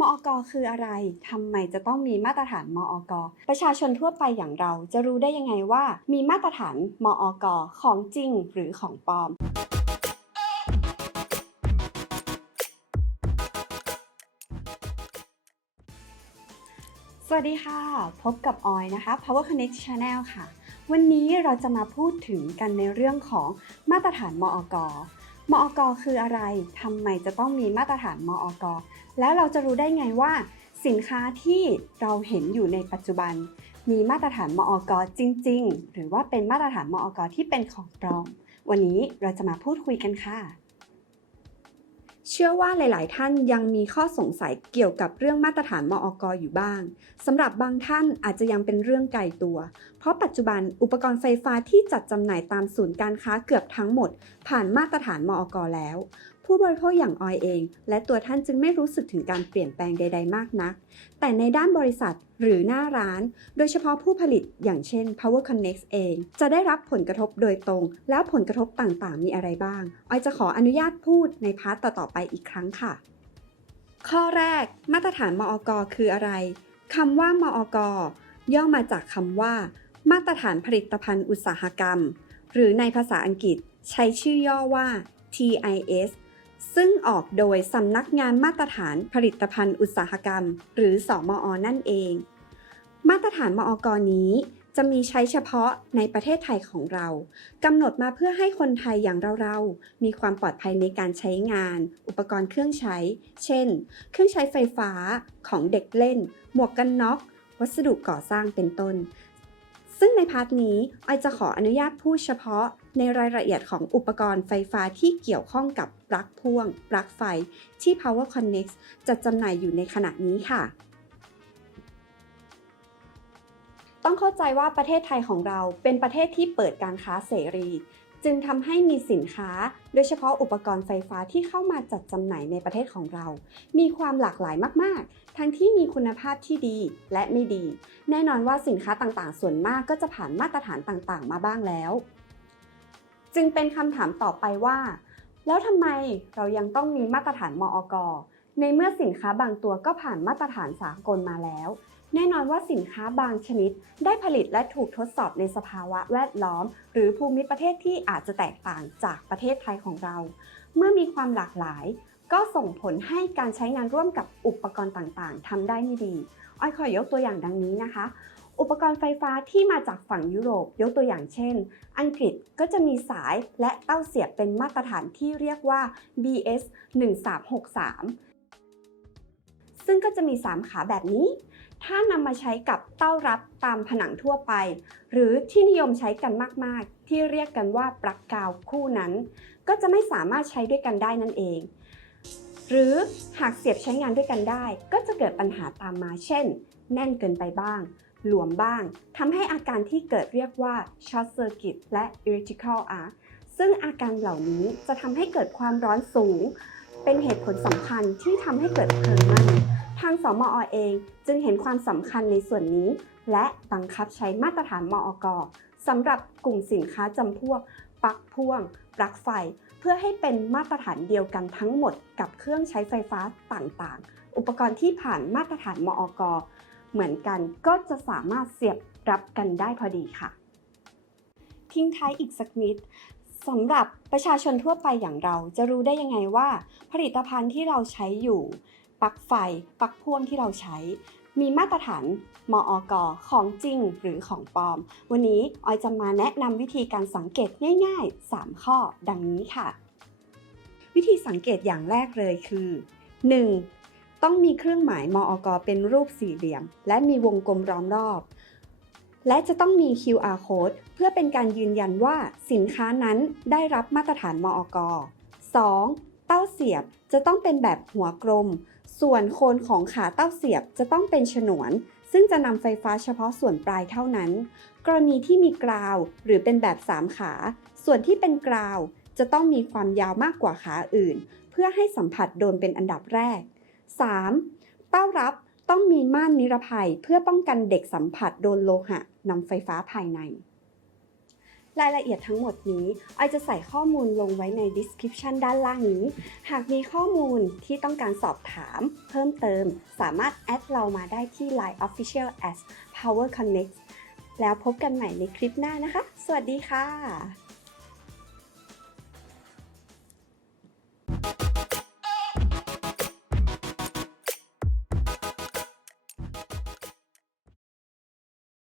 มอกคืออะไร ทำไมจะต้องมีมาตรฐานมอกประชาชนทั่วไปอย่างเราจะรู้ได้ยังไงว่ามีมาตรฐานมอกของจริงหรือของปลอม สวัสดีค่ะ พบกับออยนะคะ Power Connect Channel ค่ะ วันนี้เราจะมาพูดถึงกันในเรื่องของมาตรฐานมอกมอกคืออะไร ทำไมจะต้องมีมาตรฐานมอกแล้วเราจะรู้ได้ไงว่าสินค้าที่เราเห็นอยู่ในปัจจุบันมีมาตรฐานมอกจริงๆ หรือว่าเป็นมาตรฐานมอกที่เป็นของปลอม วันนี้เราจะมาพูดคุยกันค่ะ เชื่อว่าหลายๆ ท่านยังมีข้อสงสัยเกี่ยวกับเรื่องมาตรฐานมอกอยู่บ้าง สำหรับบางท่านอาจจะยังเป็นเรื่องไกลตัว เพราะปัจจุบันอุปกรณ์ไฟฟ้าที่จัดจำหน่ายตามศูนย์การค้าเกือบทั้งหมดผ่านมาตรฐานมอกแล้ว ผู้บริโภคอย่างออยเอง และตัวท่านจึงไม่รู้สึกถึงการเปลี่ยนแปลงใดๆ มากนัก แต่ในด้านบริษัทหรือหน้าร้าน โดยเฉพาะผู้ผลิตอย่างเช่น Power Connect เองจะได้รับผลกระทบโดยตรง แล้วผลกระทบต่างๆ มีอะไรบ้างออยจะขออนุญาตพูดในพาร์ทต่อๆไปอีกครั้งค่ะ ข้อแรกมาตรฐานมอกคืออะไรคำว่ามอกย่อมาจากคำว่ามาตรฐานผลิตภัณฑ์อุตสาหกรรมหรือในภาษาอังกฤษใช้ชื่อย่อว่า TIS ซึ่งออกโดยสำนักงานมาตรฐานผลิตภัณฑ์อุตสาหกรรมหรือสมอ นั่นเองมาตรฐานมอกนี้จะมีใช้เฉพาะในประเทศไทยของเรากำหนดมาเพื่อให้คนไทยอย่างเราๆมีความปลอดภัยในการใช้งานอุปกรณ์เครื่องใช้เช่นเครื่องใช้ไฟฟ้าของเด็กเล่นหมวกกันน็อกวัสดุก่อสร้างเป็นต้นซึ่งในพาร์ทนี้ออยจะขออนุญาตพูดเฉพาะในรายละเอียดของอุปกรณ์ไฟฟ้าที่เกี่ยวข้องกับปลั๊กพ่วงปลั๊กไฟที่ Power Connect จัดจำหน่ายอยู่ในขณะนี้ค่ะต้องเข้าใจว่าประเทศไทยของเราเป็นประเทศที่เปิดการค้าเสรีจึงทำให้มีสินค้าโดยเฉพาะอุปกรณ์ไฟฟ้าที่เข้ามาจัดจำหน่ายในประเทศของเรามีความหลากหลายมากๆทั้งที่มีคุณภาพที่ดีและไม่ดีแน่นอนว่าสินค้าต่างๆส่วนมากก็จะผ่านมาตรฐานต่างๆมาบ้างแล้วจึงเป็นคำถามต่อไปว่าแล้วทำไมเรายังต้องมีมาตรฐานมอกในเมื่อสินค้าบางตัวก็ผ่านมาตรฐานสากลมาแล้วแน่นอนว่าสินค้าบางชนิดได้ผลิตและถูกทดสอบในสภาวะแวดล้อมหรือภูมิประเทศที่อาจจะแตกต่างจากประเทศไทยของเราเมื่อมีความหลากหลายก็ส่งผลให้การใช้งานร่วมกับอุปกรณ์ต่างๆทำได้ไม่ดีอ้อยขอยกตัวอย่างดังนี้นะคะอุปกรณ์ไฟฟ้าที่มาจากฝั่งยุโรปยกตัวอย่างเช่นอังกฤษก็จะมีสายและเต้าเสียบเป็นมาตรฐานที่เรียกว่า BS 1363ซึ่งก็จะมี3ขาแบบนี้ถ้านำมาใช้กับเต้ารับตามผนังทั่วไปหรือที่นิยมใช้กันมากๆที่เรียกกันว่าปลั๊กกาวคู่นั้นก็จะไม่สามารถใช้ด้วยกันได้นั่นเองหรือหากเสียบใช้งานด้วยกันได้ก็จะเกิดปัญหาตามมาเช่นแน่นเกินไปบ้างหลวมบ้างทำให้อาการที่เกิดเรียกว่า Short Circuit และ Electrical Arc ซึ่งอาการเหล่านี้จะทำให้เกิดความร้อนสูงเป็นเหตุผลสำคัญที่ทำให้เกิดเพลิงไหม้ทางสมอ เองจึงเห็นความสำคัญในส่วนนี้และบังคับใช้มาตรฐานมอกสำหรับกลุ่มสินค้าจำพวกปลั๊กพ่วงปลั๊กไฟเพื่อให้เป็นมาตรฐานเดียวกันทั้งหมดกับเครื่องใช้ไฟฟ้าต่างๆอุปกรณ์ที่ผ่านมาตรฐานมอกเหมือนกันก็จะสามารถเสียบรับกันได้พอดีค่ะทิ้งท้ายอีกสักนิดสำหรับประชาชนทั่วไปอย่างเราจะรู้ได้ยังไงว่าผลิตภัณฑ์ที่เราใช้อยู่ปลั๊กไฟปลั๊กพ่วงที่เราใช้มีมาตรฐานมอกของจริงหรือของปลอมวันนี้ออยจะมาแนะนำวิธีการสังเกตง่ายๆ3ข้อดังนี้ค่ะวิธีสังเกตอย่างแรกเลยคือ 1. ต้องมีเครื่องหมายมอกเป็นรูปสี่เหลี่ยมและมีวงกลมล้อมรอบและจะต้องมี QR Code เพื่อเป็นการยืนยันว่าสินค้านั้นได้รับมาตรฐานมอก 2. เต้าเสียบจะต้องเป็นแบบหัวกลมส่วนโคนของขาเต้าเสียบจะต้องเป็นฉนวนซึ่งจะนำไฟฟ้าเฉพาะส่วนปลายเท่านั้นกรณีที่มีกราวหรือเป็นแบบ3ขาส่วนที่เป็นกราวจะต้องมีความยาวมากกว่าขาอื่นเพื่อให้สัมผัสโดนเป็นอันดับแรก 3. เต้ารับต้องมีม่านนิรภัยเพื่อป้องกันเด็กสัมผัสโดนโลหะนำไฟฟ้าภายใน รายละเอียดทั้งหมดนี้ออยจะใส่ข้อมูลลงไว้ใน description ด้านล่างนี้หากมีข้อมูลที่ต้องการสอบถามเพิ่มเติมสามารถแอดเรามาได้ที่ Line Official @PowerConnect แล้วพบกันใหม่ในคลิปหน้านะคะสวัสดีค่ะ